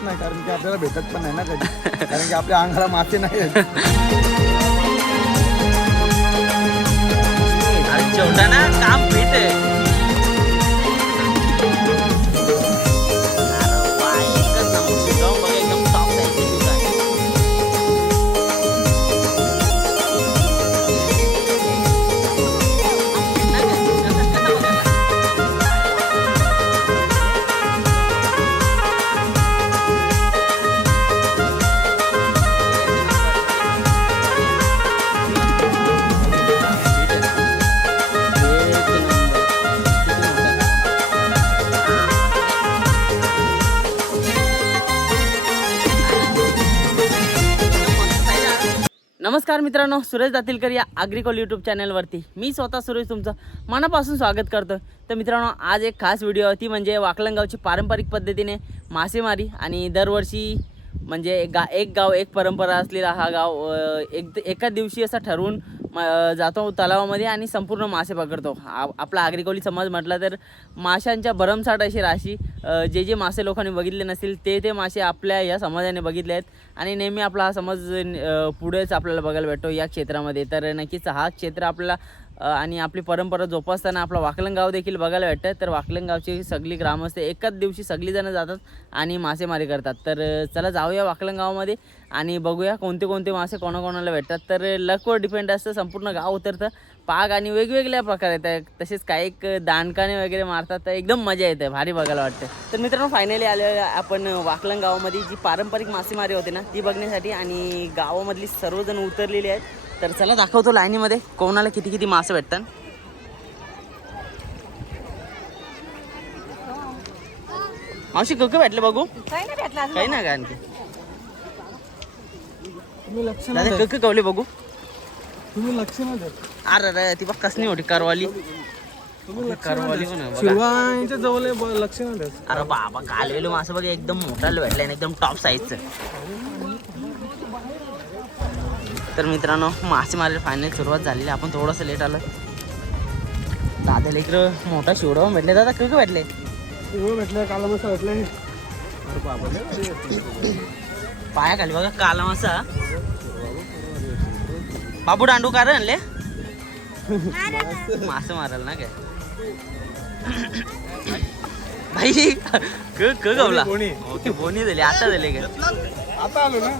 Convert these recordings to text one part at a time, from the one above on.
भेटत नाही कारण की आपल्याला भेटत पण नाही ना कधी. कारण की आपल्या अंगाला माती नाही ना काम फिट आहे. नमस्कार मित्रांनो सुरेश दातीलकर या अग्रिकॉल यूट्यूब चॅनलवरती. मी स्वतः सुरेश तुमचं मनापासून स्वागत करतो. तर मित्रांनो आज एक खास व्हिडिओ ती म्हणजे वाकलंगावची पारंपरिक पद्धतीने मासेमारी आणि दरवर्षी म्हणजे गा एक गाव एक परंपरा असलेला हा गाव एक एका दिवशी असा ठरवून म, जातो तलावामध्ये आणि संपूर्ण मासे पकडतो. आपला आग्रिकोली समाज म्हटला तर माशांच्या भरमसाठ अशी राशी जे जे मासे लोकांनी बघितले नसतील ते ते मासे आपल्या या समाजाने बघितले आहेत. आणि नेहमी आपला हा समाज पुढेच आपल्याला बघायला भेटतो या क्षेत्रामध्ये. तर नक्कीच हा क्षेत्र आपला आणि आपली परंपरा जोपासताना आपलं वाकलंगाव देखील बघायला भेटतं. तर वाकलंगावची सगळी ग्रामस्थ एकाच दिवशी सगळीजणं जातात आणि मासेमारी करतात. तर चला जाऊया वाकलंगावमध्ये आणि बघूया कोणते कोणते मासे कोणाकोणाला भेटतात. तर लकवर डिपेंड असतं संपूर्ण गाव उतरतं. पाग आणि वेगवेगळ्या प्रकार येतात तसेच काही एक दांडकाने वगैरे मारतात. तर एकदम मजा येते भारी बघायला वाटतं. तर मित्रांनो फायनली आलेलो आपण वाकलन गावामध्ये. जी पारंपरिक मासेमारी होते ना ती बघण्यासाठी आणि गावामधली सर्वजण उतरलेली आहेत. तर चला दाखवतो लाईनीमध्ये. कोणाला किती किती मासे भेटतात. मावशी कक भेटले बघू? काही भेटला ना का आणखी? दादा कक कवले बघू. तुम्ही लक्ष नाही. अरे अरे ती बघ कसली मोठी करवाली. करवाली जवळ लक्ष नाही अरे बाबा कालवेलो मासं बघ एकदम मोठाला भेटलाय आणि एकदम टॉप साईजचं तर मित्रांनो मासेमारी फायनल सुरुवात झालेली. आपण थोडंसं लेट आलं दादाला इकडं मोठा शिवडा भेटले. दादा कक भेटले? भेटलं काला मसा भेटलं. पाया खाली बघा काला मासा. बाबू दांडू का रे आणले? मासे मारायला ना काय? भाई क क गवला. बोनी. ओके बोनी दिली आता दिले का आता आलो ना.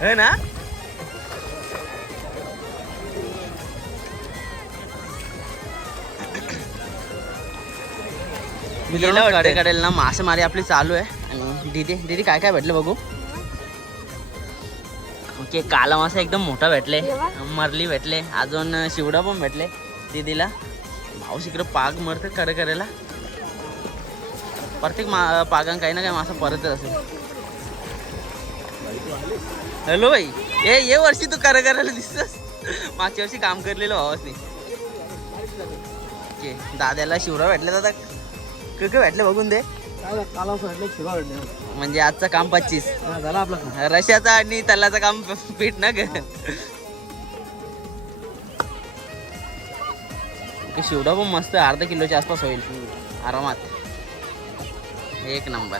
है ना कडेकडेला ना मासेमारी आपली चालू आहे आणि दीदी दीदी काय काय भेटलं बघू ओके काला मासा एकदम मोठा भेटले मरली भेटले अजून शिवडा पण भेटले दीदीला मावस इकडं पाग मरते कडे कडेला प्रत्येक मा पागां काही ना काही मासा परतच असेल. हॅलो भाई ए ये वर्षी तू करा करायला दिसतस. मागच्या वर्षी काम करलेलं भावाच नाही दाद्याला शिवरा भेटले दादा क भेटले बघून दे. म्हणजे आजचं काम पच्चीस. झाला आपला. रशाचं आणि तलाचं काम पीठ ना ग. शिवडा पण मस्त अर्धा किलोच्या आसपास होईल. आरामात. एक नंबर.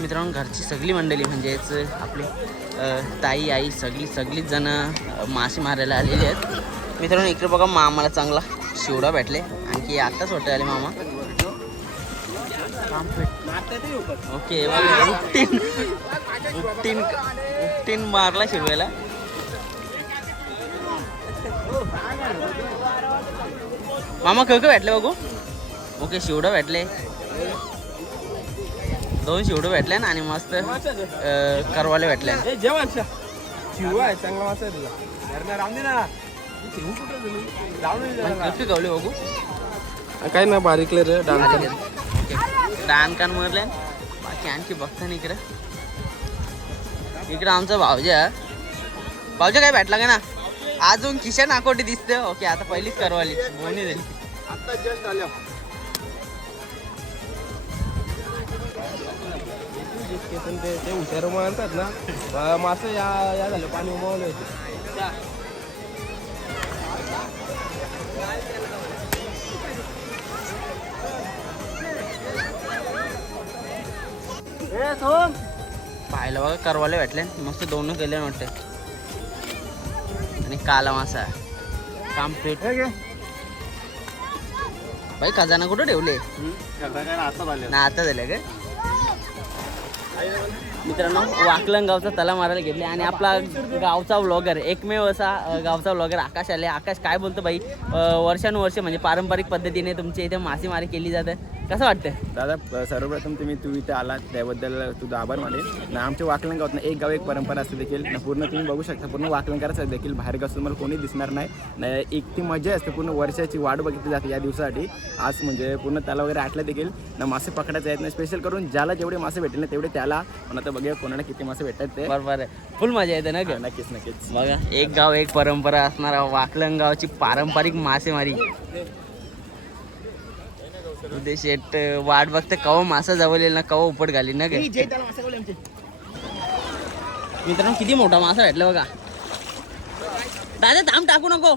मित्रांनो घरची सगळी मंडळी म्हणजेच आपली ताई आई सगळी सगळीच जण मासे मारायला आलेली आहेत. मित्रांनो इकडे बघा मामाला चांगला शिवडा भेटले. आणखी आत्ताच होते आले मामा. ओके उपटीन उपटीन उपटीन मारला शिरवायला मामा कक भेटले बघू. ओके शिवडं भेटले. दोन शिवडं भेटले ना आणि मस्त करवाले भेटले. ए जेवण शिवा आहे चांगला मासा आहे गवले बघू. काय ना बारीकले रे ओके. डान कान मरले. बाकी आणखी बघता ना इकडं. इकडं आमचा भावजा भावजा काय भेटला का ना? अजून किशन आकोटी दिसते ओके आता पहिलीच करवाली. बोनी दिली आता जस्ट आल्या. ते ते हुशार म्हणतात ना. मासे या या झालं पाणी उमावलं पाहायला बघा करवाले भेटले. मस्त दोन केले वाटते. काला मासा काम पेट. भाई खजाना कुठं ठेवले? ना आता झाले का? मित्रांनो वाकलन गावचा तला मारायला घेतले आणि आपला गावचा व्लॉगर एकमेव असा गावचा व्लॉगर आकाश आले. आकाश काय बोलतो बाई? वर्षानुवर्ष म्हणजे पारंपरिक पद्धतीने तुमच्या इथे मासेमारी केली जाते. कसं वाटतं दादा सर्वप्रथम तुम्ही तू इथे आलात त्याबद्दल तुझा आभार मानेल ना आमच्या वाकलन गावात ना एक गाव एक परंपरा असते देखील ना पूर्ण तुम्ही बघू शकता पूर्ण वाकलंकरच देखील. बाहेर गावचं तुम्हाला कोणी दिसणार नाही. ना एक ती मजा असते पूर्ण वर्षाची वाट बघितली जाते या दिवसासाठी. आज म्हणजे पूर्ण त्याला वगैरे आटलं देखील. ना मासे पकडायचे आहेत ना स्पेशल करून ज्याला जेवढे मासे भेटेल ना तेवढे त्याला. पण आता बघूया कोणाला किती मासे भेटतात ते. बरोबर आहे. फुल मजा येते ना ग? नक्कीच नक्कीच. बघा एक गाव एक परंपरा असणारा वाकलन गावची पारंपरिक मासेमारी. उद्या शेट वाट बघते कवा मासा जवळ येईल ना कवा उपट घाली ना ग. मित्रांनो किती मोठा मासा भेटला बघा. दादा थांब टाकू नको.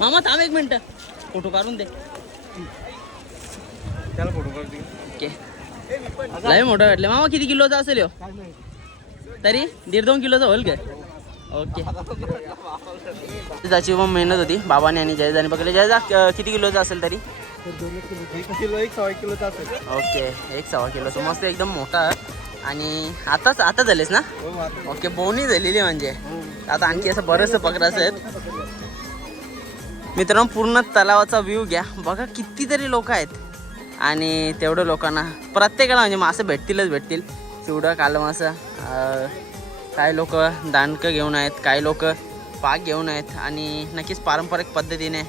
मामा थांब एक मिनिट. फोटो काढून दे. ओके. लय मोठा भेटले. मामा किती किलोचा असेल ह्यो? तरी दीड दोन किलोचा होईल काय? ओके. त्याची पण मेहनत होती. बाबाने आणि जयजाने पकडले. जयजा किती किलोचा असेल तरी? किलो एक सव्वा किलोचा असेल ओके एक सव्वा किलोचा मस्त एकदम मोठा. आणि आताच आता झालेस ना? ओके बोनी झालेली म्हणजे. आता आणखी असं बरंचसं पकडायचं आहेत मित्रांनो पूर्ण तलावाचा व्ह्यू घ्या. बघा कितीतरी लोक आहेत. आणि तेवढं लोकांना प्रत्येकाला म्हणजे मासे भेटतीलच भेटतील. चिवडं कालं मासा काही लोक दांडकं घेऊन आहेत काही लोक पाक घेऊन आहेत आणि नक्कीच पारंपरिक पद्धतीने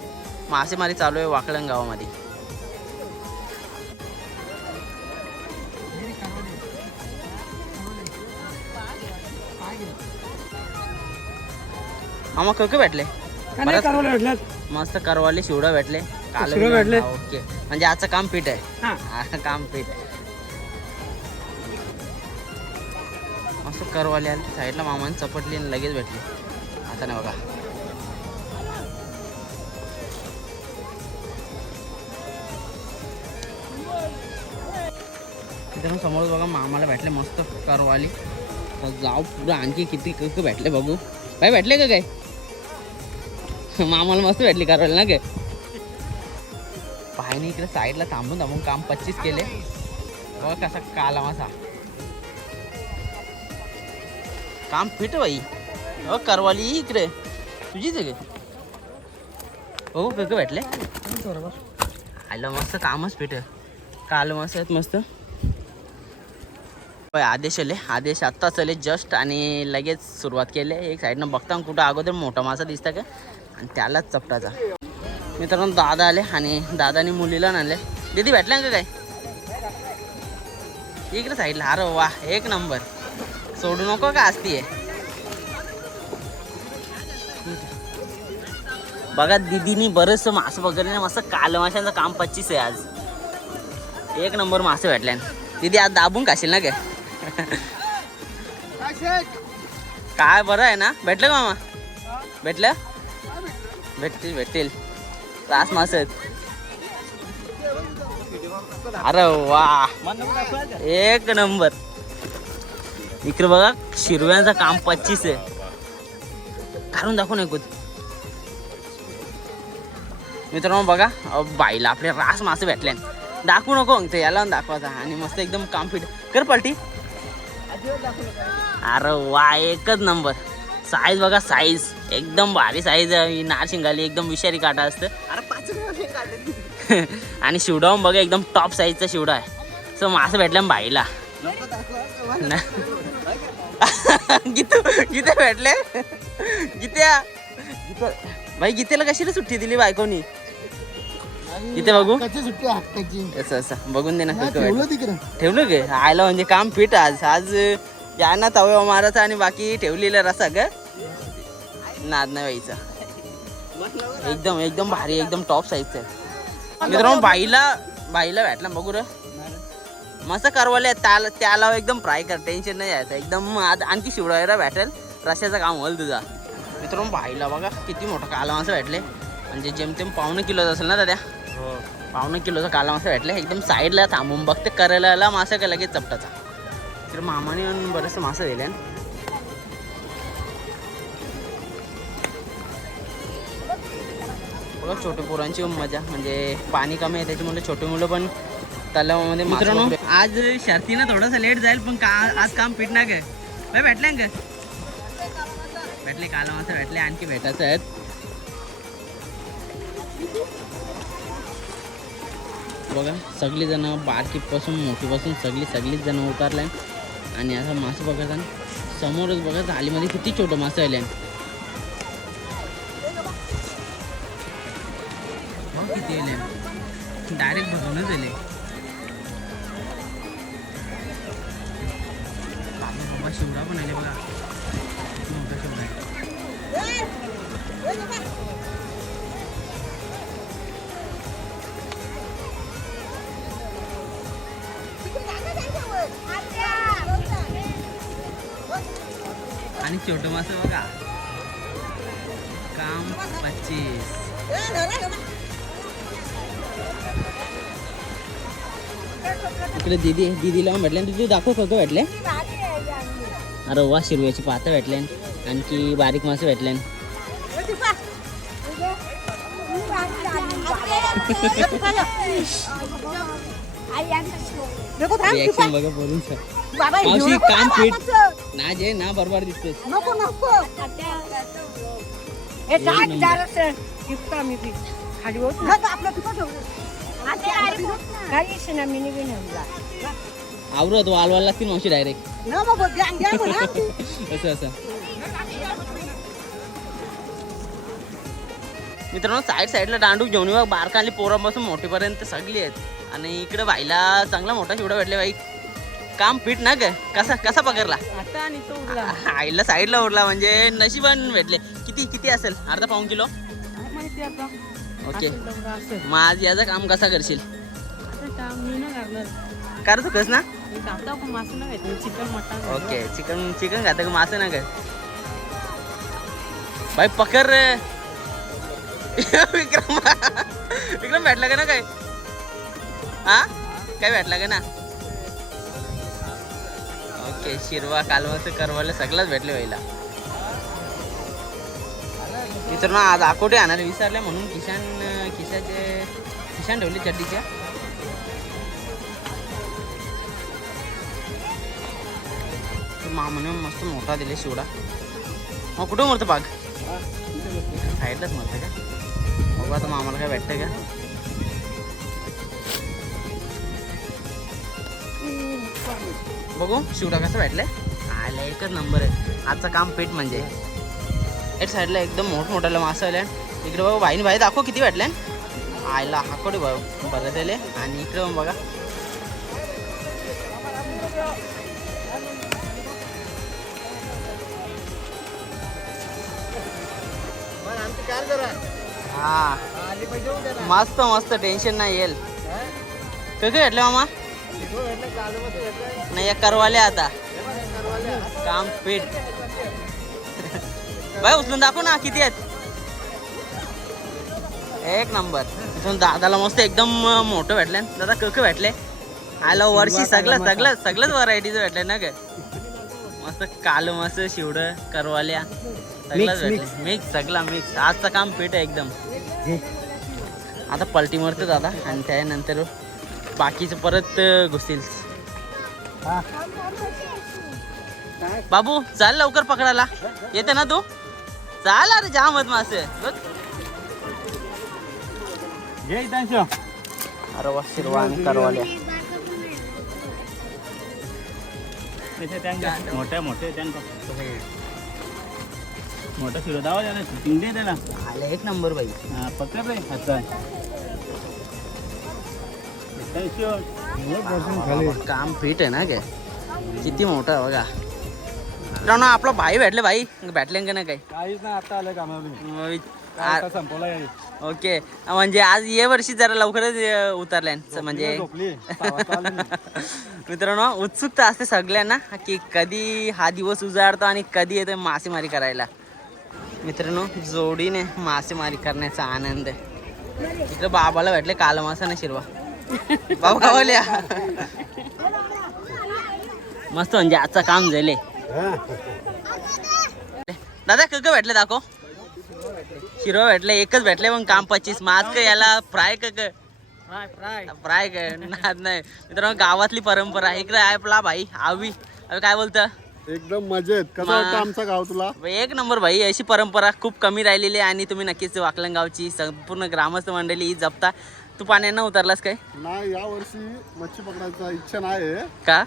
मासेमारी चालू आहे वाकळण गावामध्ये. आम्हा कक भेटले? मस्त करवाले शिवडा भेटले काल भेटले? ओके. म्हणजे आजचं काम पीठ आहे. हा, काम पीठ. असं करवाले आले साईडला मामाने चपटली आणि लगेच भेटली. आता नाही बघा. मित्रांनो समोर बघा मामाला भेटले मस्त करवाली. तर जाऊ पुढं आणखी किती कक भेटले बघू. काय भेटले का काय? मामाला मस्त भेटली करवाली ना काय? पाहिजे इकडे साईडला थांबून थांबून काम पच्चीस केले. बघा कसा काला मासा. काम फिट बाई. अ करवाली इकडे. तुझीच आहे का? हो पेक भेटले बरोबर आलं मस्त कामच फिट. काल मस्त आहेत मस्त. होय, आदेश आले. आदेश आत्ताच आले जस्ट आणि लगेच सुरुवात केली. एक साईडनं बघता कुठं अगोदर मोठा मासा दिसता का? आणि त्यालाच चपटाचा. मित्रांनो दादा आले आणि दादाने मुलीला आणले. दीदी भेटल्या का काय? इकडे साईडला. अरे वा एक नंबर. सोडू नको का असती बघा दिदीनी बरंचसं मासे वगैरे मस्त काल माशांचं काम पच्चीस आहे आज. एक नंबर मासे भेटल्या दिदी आज दाबून खाशील ना काय काय बरं आहे ना? भेटलं का मामा? भेटलं? भेटतील भेटतील. त्रास मास आहेत. अरे वा. एक नंबर. इकडे बघा शिरव्यांचं काम पच्चीस आहे. काढून दाखवून ऐकूत मित्रांनो बघा बाईला आपले रास मासे भेटले दाखवू नको ते याला दाखवायचा आणि मस्त एकदम काम फिट कर पलटी. अरे वा एकच नंबर. साईज बघा साईज एकदम भारी साईज नार शिंगाली एकदम विषारी काटा असतं. आणि शिवडावून बघा एकदम टॉप साईजचा शिवडा आहे. सो मासं भेटल्या बाईला. गीतू गीते भेटले? गीत्या. गीता भाई गीतेला कशी रे सुट्टी दिली बायकोनी? इथे बघू. सुट्टी असं असं. बघून दे ना ठेवलं गे. आयला म्हणजे काम फिट आज. आज यांना तव्या मारायचा आणि बाकी ठेवलेला रसा ग. नाद नाही व्हायचा एकदम एकदम भारी एकदम टॉप साईजचा मित्रांनो बाईला बाईला भेटला. बघू रे. मस्त करवले त्याला त्याला एकदम फ्राय कर टेन्शन नाही यायचं. एकदम आज आणखी शिवडायला भेटेल रश्याचं काम होईल तुझा. मित्रांनो भाईला बघा किती मोठं काला मासा भेटले. म्हणजे जेमतेम पावणे किलोचा असेल ना दाद्या पावणे किलोचा काला मासा भेटले. एकदम साईडला थांबून बघते करायला मासा का लगेच चपटाचा. तर मामाने बरेचसे मासे दिले बघा छोटे पोरांची मजा. म्हणजे पाणी कमी आहे त्याच्यामुळे छोटे मुलं पण तलावामध्ये मित्रांनो आज शर्ती ना थोडंसं लेट जाईल पण का आज काम पिटणार काय बाय भेटले का? भेटले काला मासा भेटले आणखी भेटायचं आहेत. बघा सगळी जण बारकीपासून मोठीपासून सगळी सगळीच जण उतरले. आणि आता मासे बघा समोरच बघा थालीमध्ये किती छोटं मासे आले किती आले? डायरेक्ट भरूनच आले. आणि छोटं मासं बघा. काम पच्चीस. इकडे दीदी दीदीला भेटले. दीदी दाखव खो भेटले. अरे वा शिरव्याची पातं भेटले. आणखी बारीक मासे भेटले. बघा बोलून सर काम फिट ना जे ना बरोबर दिसतेस. नको नको. हे काय मी बी खाली होत ना आपलं टिपा काहीच ना मी निघून येऊला आवरत वालवायला लागतील मावशी डायरेक्ट न मग द्या द्या म्हणा. असं असं. मित्रांनो साईड साईडला दांडू घेऊन येऊ. बारका आणि पोरांपासून मोठेपर्यंत सगळी आहेत. आणि इकडे बाईला चांगला मोठा शिवडा भेटले बाई. काम फिट ना ग. कसा कसा पकडला? आता आणि तो उडला आईला साईडला उडला म्हणजे नशिबान भेटले. किती किती असेल? अर्धा पाऊन किलो? माहिती आता. ओके. मग आज याचं काम कसा करशील? करतो कस ना? ओके. चिकन चिकन खातं का मासे ना काय भाई पकर रे. विक्रम विक्रम भेटला का ना काय? हा? काय भेटला का ना? ओके शिरवा कालवाचं करवाला सगळंच भेटले पहिला मित्रांनो आज आकोटे आणणार विसरले म्हणून किशान किशाचे किशान ठेवले चड्डीच्या मामाने मस्त मोठा दिले शिवडा. मग कुठं मरतं पाग साईडलाच मरतं का? बघू आता मामाला काय भेटतं का? बघू शिवडा कसं भेटलाय? आला एकच नंबर आहे. आजचं काम पेट म्हणजे. एक साईडला एकदम मोठमोठ्याला मासं आल्या इकडे बघा बाईने बाई दाखव किती भेटल्या आयला हाकोडे बघत दिले आणि इकडे पण बघा. हा. मस्त मस्त टेन्शन नाही येईल. कधी भेटले मामा? नाही या करवाले आता। काम पीठ बाय उचलून दाखव ना किती आहेत? एक नंबर. इथून दादाला मस्त एकदम मोठं भेटले दादा कक भेटले? आला वर्षी सगळं सगळं सगळंच व्हरायटीचं भेटले ना ग. मस्त काल मस्त शिवड करवाल्या सगळंच भेटले मिक्स सगळा मिक्स आजचं काम पीठ आहे एकदम. आता पलटी मारतो दादा आणि त्यानंतर बाकीचं परत घुसतील बाबू चाल लवकर पकडायला. येते ना तू? चाल अरे जाम आहेत मासे. अरे वा शिरवा आणि करवाल्या मोठ्या मोठे मोठा शिरो दावा त्याला. एक नंबर बाई. हा, पकड रे हातचा काम फिट आहे ना काय किती मोठं आहे बघा. मित्रांनो आपला भाई भेटले भाई. भेटले का नाही काही? काहीच नाही आता आलं कामावर. संपवला ओके. म्हणजे आज ये वर्षी जरा लवकरच उतरल्या म्हणजे मित्रांनो उत्सुकता असते सगळ्यांना की कधी हा दिवस उजाडतो आणि कधी येतो मासेमारी करायला. मित्रांनो जोडीने मासेमारी करण्याचा आनंद इकडे बाबाला भेटले काला मासा ना शिरवा. बाबा गावल्या मस्त म्हणजे आजचं काम झाले. दादा कक भेटले दाखव. शिरवा भेटले एकच भेटले मग काम पच्चीस. मास्क याला फ्राय कक? फ्राय काय नाद नाही. मित्रांनो गावातली परंपरा. आहे. इकडे आहे आपला भाई आवी. अरे काय बोलतं? एकदम मजेत. कसं आमचं गाव तुला? एक नंबर भाई अशी परंपरा खूप कमी राहिलेली आहे आणि तुम्ही नक्कीच वाकलन गावची संपूर्ण ग्रामस्थ मंडळी ही जपता. तू पाण्यानं उतरलास काय? नाही या वर्षी मच्छी पकडायचा इच्छा नाही का?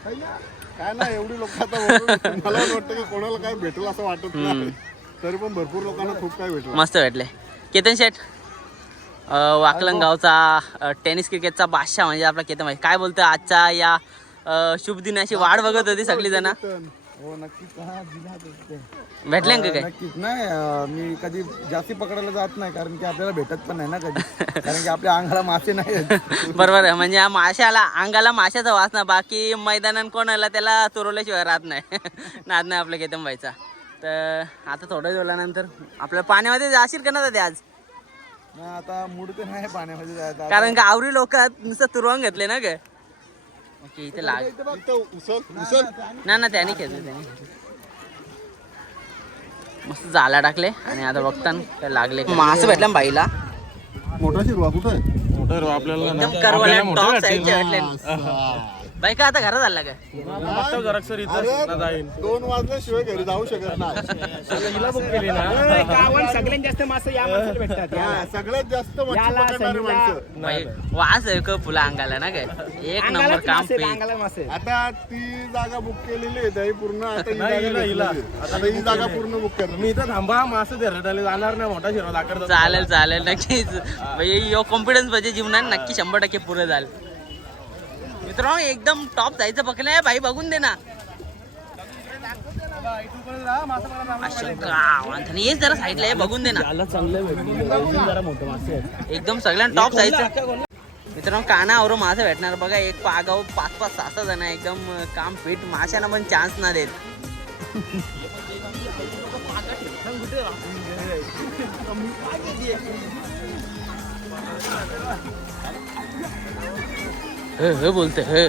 काय नाही एवढी लोक आता मला वाटतं की कोणाला काय भेटेल असं वाटत नाही. तरी पण भरपूर लोकांना खूप काय भेटलं. मस्त भेटले. केतन शेठ अं, वाकलन गावचा टेनिस क्रिकेटचा बादशाह म्हणजे आपला केतन भाई. काय बोलतं आजच्या या शुभ दिनाची वाढ बघत होती सगळी जण हो नक्कीच भेटले का काय? नक्कीच. नाही अं, मी कधी जास्ती पकडायला जात नाही कारण की आपल्याला भेटत पण नाही ना कधी. कारण की आपल्या अंगाला मासे नाही आहेत. बरोबर आहे. म्हणजे या माशाला अंगाला माशाचा वास ना बाकी मैदानात कोणाला त्याला तुरवल्याशिवाय राहत नाही. नाद नाही आपल्या केतन भाईचा तर आता थोड्या वेळानंतर आपल्या पाण्यामध्ये जाशील का ना ते आज? नाही, आता मूड तर नाही पाण्यामध्ये जायचा. कारण का आवरी लोक नुसतं तुरवून घेतले ना ग. ओके इथे लाग. उचल ना ना त्याने घेतलं त्याने. मस्त जाला टाकले आणि आता बघताना काय लागले मासं भेटलं ना बाईला. मोठा शिरवा कुठं आहे? एकदम बाई का आता घरात आला काय? अरे दोन वाजल्याशिवाय घरी जाऊ शकत नाही. गावात सगळ्यात जास्त मासे या माणसाला भेटतात हा, सगळ्यात जास्त मच्छी याला, पकडणारे सनीला. माणसं? बाई, वास आहे का फुला अंगाला ना काय? एक नंबर काम पे. अंगाला मासे. आता ती जागा बुक केलेली आहे पूर्ण आता ही जागा घेतलेली आहे. आता ही जागा पूर्ण बुक करणार. मी इथं थांबा मासे धरत आले जाणार नाही मोठा शिरवा दाखवतो चालेल चालेल नक्कीच. भाई यो कॉन्फिडन्स पाहिजे जीवनात नक्की शंभर टक्के पुरं झालं. मित्रांनो एकदम टॉप जायचं पकडलं भाई बघून दे ना. जरा साईडला आहे बघून दे ना. एकदम सगळ्यांना टॉप जायचं. मित्रांनो कानावर मासे भेटणार. बघा एक पागाव पाच पाच सहा सहा जण आहे. एकदम काम फिट माशांना पण चान्स ना देत. हे हे बोलते हे.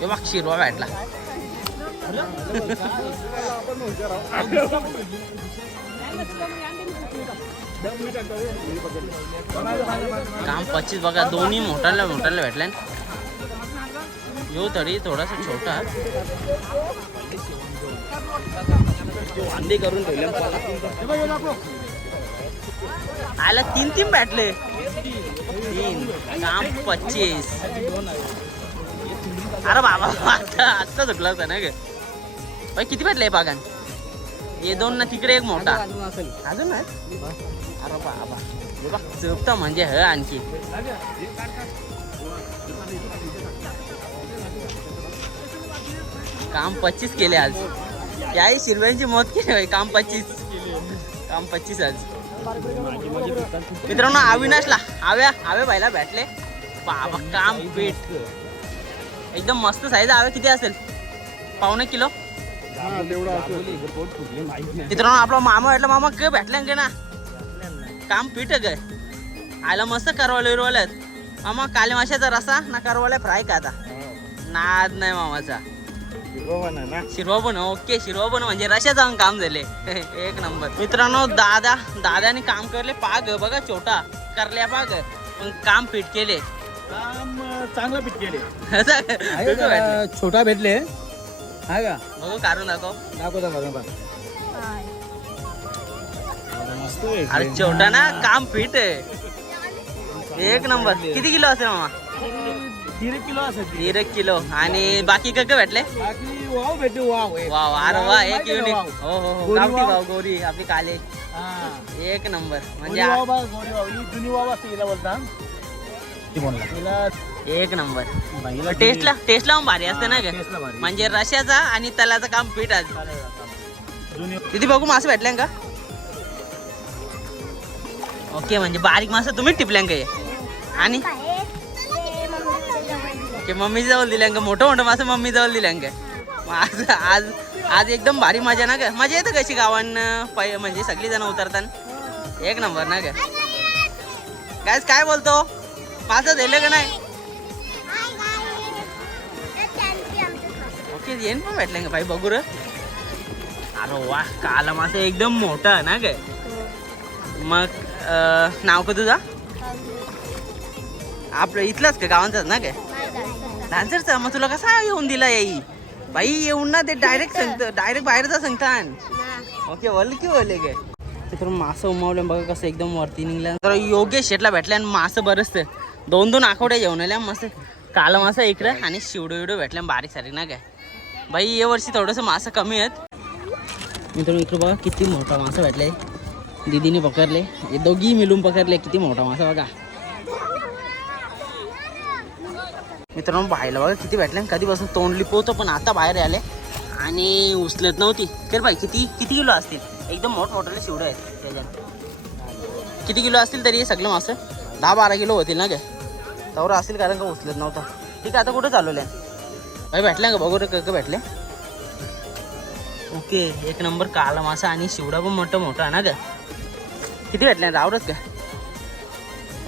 हे शिरवा भेटला. काम पच्चीस बघा दोन्ही मोठाल्या मोठाल्या भेटल्या. यो तरी थोडासा छोटा. वांदे करून ठेवले. आला तीन तीन भेटले तीन काम पच्चीस. अरे बाबा आता आत्ता सुटला होता ना ग. किती भेटले बागान? हे दोन ना तिकडे एक मोठा. अजून नाही अरे बाबा. चपता म्हणजे ह आणखी. काम पच्चीस केले आज. याही शिरव्यांची मौत केली भाई काम पच्चीस. काम पच्चीस आज. मित्रांनो अविनाशला आव्या आव्या भाईला भेटले. बाबा काम पीठ. एकदम मस्त साईज आव्या किती असेल? पावणे किलो? मित्रांनो आपला मामा भेटला मामा काय भेटल्या का ना? काम पीठ ग. आयला मस्त करवाले विरवाल्यात मामा काले माशाचा रसा ना करवाल्या फ्राय का आता? नाद नाही मामाचा. शिरवा पण ओके शिरवा पण म्हणजे रशाचं अंग काम झाले. एक नंबर. मित्रांनो दादा दादाने काम करले पाग बघा छोटा करल्या पाग. पण काम पीठ केले. काम चांगलं पीठ केले? छोटा भेटले. आहे का? बघू काढून दाखव. मस्त आहे. अरे छोटा ना काम फिट आहे. एक नंबर. किती किलो असेल मामा? एक किलो ती. एक किलो. आणि बाकी काय काय भेटले? बाकी वाव भेटले वाव. वा अरे वा एक माहिती ना हो हो हो. गोरी गावठी वाव. भाव गोरी. आपली काले. हा. एक नंबर. गोरी म्हणजे वाव बा, गोरी वाव. ही जुनी वाव असते हिला बोलता. हिला एक नंबर. हिला टेस्टला टेस्टला पण भारी असते ना ग? भारी. म्हणजे रश्याचा आणि तलाचं काम पीठ आज. जुनी तिथे बघू मासे भेटल्या का? ओके म्हणजे बारीक मासे तुम्हीच टिपल्या का हे? आणि ओके मम्मी जवळ दिल्या का मोठं मोठं मासे मम्मी जवळ दिल्या का आज आज आज एकदम भारी मजा ना ग. मजा येतं कशी गावान पै म्हणजे सगळी जण उतरतात एक नंबर ना ग. काय काय बोलतो? मासं दिलं का नाही? ओके येईन पण भेटलं का भाई बघू र. अरे वा काला मासा एकदम मोठा ना ग. मग नाव का तुझा? आपलं इथलाच का गावांचाच ना काय डान्सरचा मग तुला कसा येऊन दिला येई बाई येऊन ना ते डायरेक्ट सांगत डायरेक्ट बाहेरचा सांगतात ओके बोल की बोलले काय तर मासं उमावलं बघा कसं एकदम वरती निघलं तर योगेश शेटला भेटल्या आणि मासं बरंच दोन दोन आठवड्या जेवण आल्या मस्त. काला मासा इकडं आणि शिवडो विडो भेटल्या बारीक सारीक ना काय बाई या वर्षी थोडंसं मासं कमी आहेत. मित्रांनो इकडं बघा किती मोठा मासा भेटलाय. दीदीने पकडले. हे दोघी मिळून पकडले किती मोठा मासा बघा. मित्रांनो बाहेरला बघा किती भेटले. कधीपासून तोंडली पोहतो पण आता बाहेर आले. आणि उचलत नव्हती. तर बाई किती किती किलो असतील? एकदम मोठमोठाले शिवडं आहेत. त्याच्यात किती किलो असतील तरी सगळे सगळं दहा बारा किलो होतील ना काय तवर असतील कारण का उचलत नव्हता. ठीक आहे आता कुठं चालवलं भाई भेटल्या का? बघू रे का भेटले. ओके एक नंबर काला मासा आणि शिवडा पण मोठं मोठा आहे ना ग? किती भेटले? रावरच का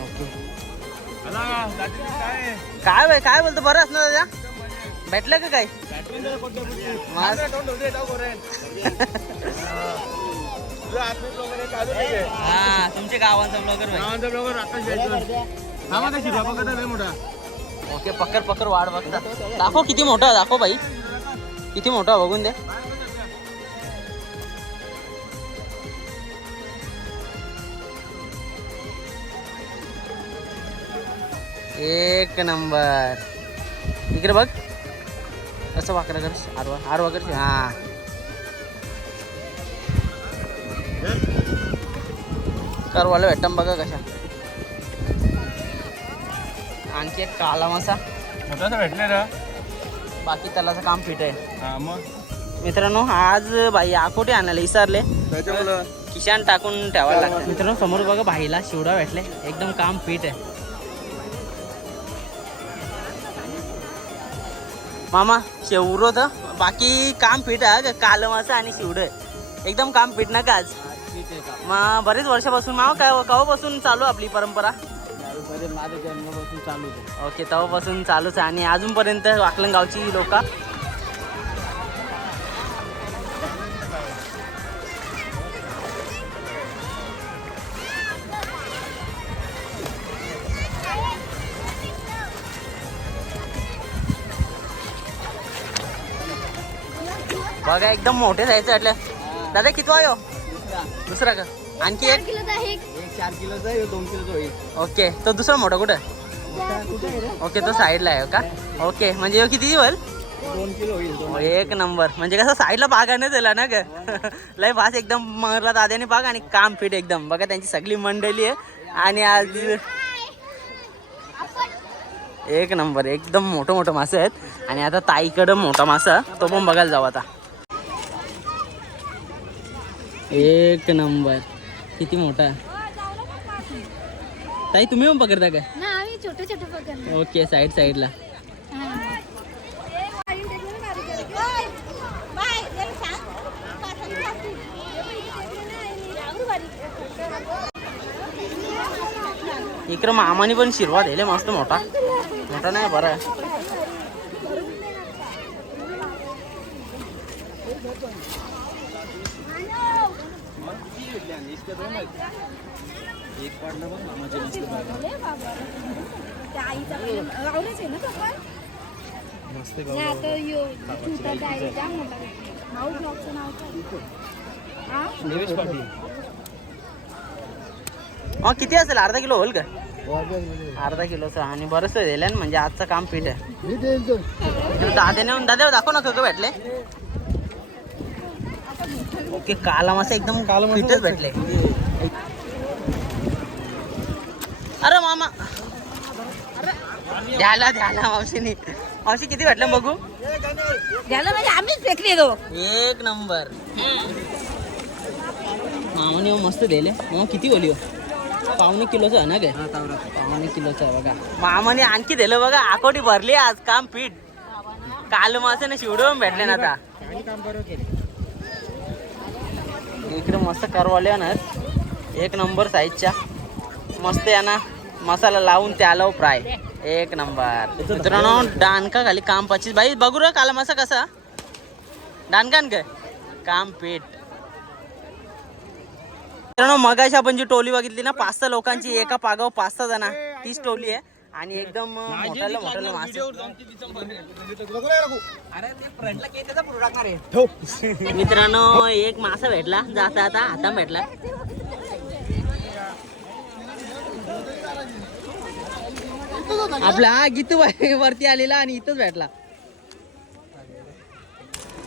ओके. काय बाई काय बोलतो? बरं असणार दादा भेटलं का काय हा तुमच्या गावांचा ब्लॉगर ओके पकड पकड वाढ बघता. दाखव किती मोठा दाखव बाई. किती मोठा बघून दे एक नंबर. इकडे बघ. कसं वाकडं कर आरवा आरवा कर हा. करवाला भेटम बघा कशा. आणखी एक काला मासा. भेटले रा बाकी त्यालाचं काम फिट आहे. हा मग? मित्रांनो आज बाई आकोटे आणायला विसरले खिशान टाकून ठेवायला लागतं. मित्रांनो समोर बघा भाईला शिवडा भेटले. एकदम काम फिट आहे. मामा शेवरो तर. बाकी काम फिट आहे का काल मासा आणि शिवड एकदम काम फिट ना का आज? मग बरेच वर्षापासून मामा काय केव्हापासून चालू आपली परंपरा? माझ्या जन्मापासून चालू होतं ओके तेव्हापासून चालूच आहे. आणि अजूनपर्यंत वाकलन गावची लोक? बघा एकदम मोठे जायचं म्हटलं दादा किती वायो दुसरा. का? आणखी एक? चार किलोचा आहे दोन किलोचा होईल ओके. तो दुसरा मोठा कुठं? ओके तो साईडला आहे का? ओके. म्हणजे किती दोन किलो होईल दोन एक नंबर. म्हणजे कसं साईडला बागाने दिला ना ग? लय भास एकदम मारला दाद्याने बाग आणि काम फिट एकदम. बघा त्यांची सगळी मंडळी आहे. आणि आज एक नंबर. एकदम मोठं मोठं मासे आहेत. आणि आता ताईकडं मोठा मासा. तो पण बघायला जाऊ आता. एक नंबर. किती मोठा? ताई तुम्ही पण पकडता का? ना आम्ही छोटे छोटे ओके साईड साईडला इकडं मामाने पण शिरवा दिले मस्त मोठा. मोठा नाही बरं काय? हा? निलेश पाटील. अहो किती असेल? अर्धा किलो होईल का? अर्धा किलोचं आणि बरंच दिलं ना? म्हणजे आजचं काम पीठ आहे. दाद्याने दादा दाखव ना भेटले? ओके काला मासा एकदम काला भेटले. अरे मामा. द्याला द्याला मावशीने. मावशी किती भेटलं बघू? झालं म्हणजे आम्हीच फेकले तो. एक नंबर. मामाने हो मस्त दिले. मग किती बोली हो? पावणे किलोचं आहे ना काय पावणे किलोचं आहे बघा. मामाने आणखी दिलं बघा आकोटी भरली आज काम पीठ काल मासे शिवडून भेटले ना आता. इकडे मस्त करवाले ना. एक नंबर साईजच्या मस्त आहे ना. मसाला लावून त्याला फ्राय हो एक नंबर. मित्रांनो डानका खाली काम पच्चीस बाई बघू रे काला मसा कसा? डानकान काय? काम पेट मित्रांनो मगाशी आपण जी टोली बघितली ना पाच सहा लोकांची एका पागाव पाच सहा जणा. तीच टोली आहे. आणि एकदम मोठालं मोठालं मासे मित्रांनो एक मासा भेटला. जाता आता आता भेटला. आपला हा गीतू वरती आलेला आणि इथंच भेटला.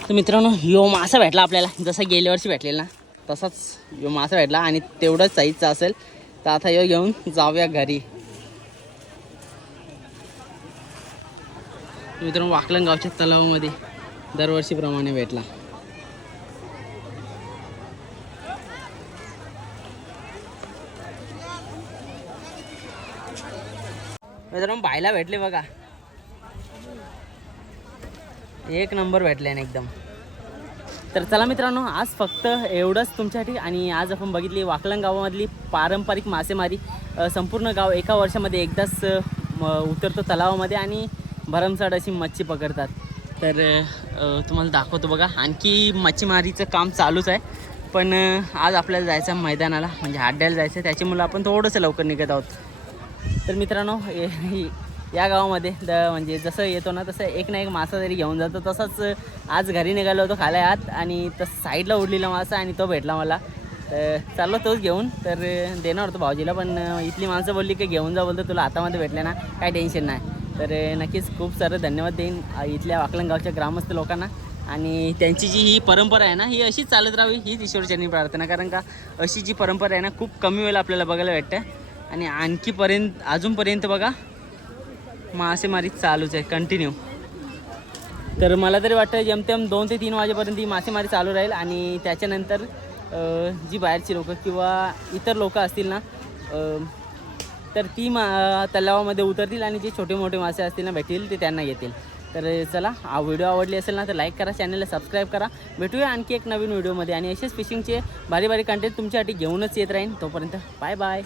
तर मित्रांनो यो मासा भेटला आपल्याला. जसा गेल्या वर्षी भेटलेला ना तसाच यो मासा भेटला आणि तेवढंच साईजचा असेल. तर आता यो घेऊन जाऊया घरी. मित्रांनो वाकलन गावच्या तलावामध्ये दरवर्षीप्रमाणे भेटला. मित्रांनो बायला भेटले बघा. एक नंबर भेटले ना एकदम. तर चला मित्रांनो आज फक्त एवढंच तुमच्यासाठी आणि आज आपण बघितली वाकलंग गावामधली पारंपरिक मासेमारी. संपूर्ण गाव एका वर्षामध्ये एकदाच उतरतो तलावामध्ये आणि भरमसाठ अशी मच्छी पकडतात. तर तुम्हाला दाखवतो बघा. आणखी मच्छीमारीचं काम चालूच आहे. पण आज आपल्याला जायचं आहे मैदानाला. म्हणजे हाड्याला जायचं आहे. त्याच्यामुळं आपण थोडंसं लवकर निघत आहोत. तर मित्रांनो हे- या गावामध्ये द म्हणजे जसं येतो ना तसं एक ना एक मासा तरी घेऊन जातो. तसंच आज घरी निघालो होतो खाल्या आत. आणि तसं साईडला उडलेला मासा आणि तो भेटला मला. तर चाललो तोच घेऊन. तर देणार होतो भाऊजीला. पण इथली माणसं बोलली की घेऊन जा बोलतो. तुला हातामध्ये भेटले ना काय टेन्शन नाही. तर नक्कीच खूप सारं धन्यवाद देईन इथल्या वाकलन गावच्या ग्रामस्थ लोकांना. आणि त्यांची जी ही परंपरा आहे ना ही अशीच चालत राहावी हीच ईश्वरचरणी प्रार्थना. कारण का अशी जी परंपरा आहे ना खूप कमी वेळेला आपल्याला बघायला भेटतं. आणि आणखीपर्यंत अजूनपर्यंत बघा मासेमारी चालूच आहे कंटिन्यू तर मला तरी वाटतं जमतेम दोन ते तीन वाजेपर्यंत ही मासेमारी चालू राहील. आणि त्याच्यानंतर जी बाहेरची लोकं किंवा इतर लोकं असतील ना तर ती मा तलावामध्ये उतरतील आणि जे छोटे मोठे मासे असतील ना भेटतील ते त्यांना येतील तर चला हा व्हिडिओ आवडली असेल ना तर लाईक करा चॅनलला सबस्क्राईब करा. भेटूया आणखी एक नवीन व्हिडिओमध्ये आणि असेच फिशिंगचे भारी भारी कंटेंट तुमच्यासाठी घेऊनच येत राहीन. तोपर्यंत बाय बाय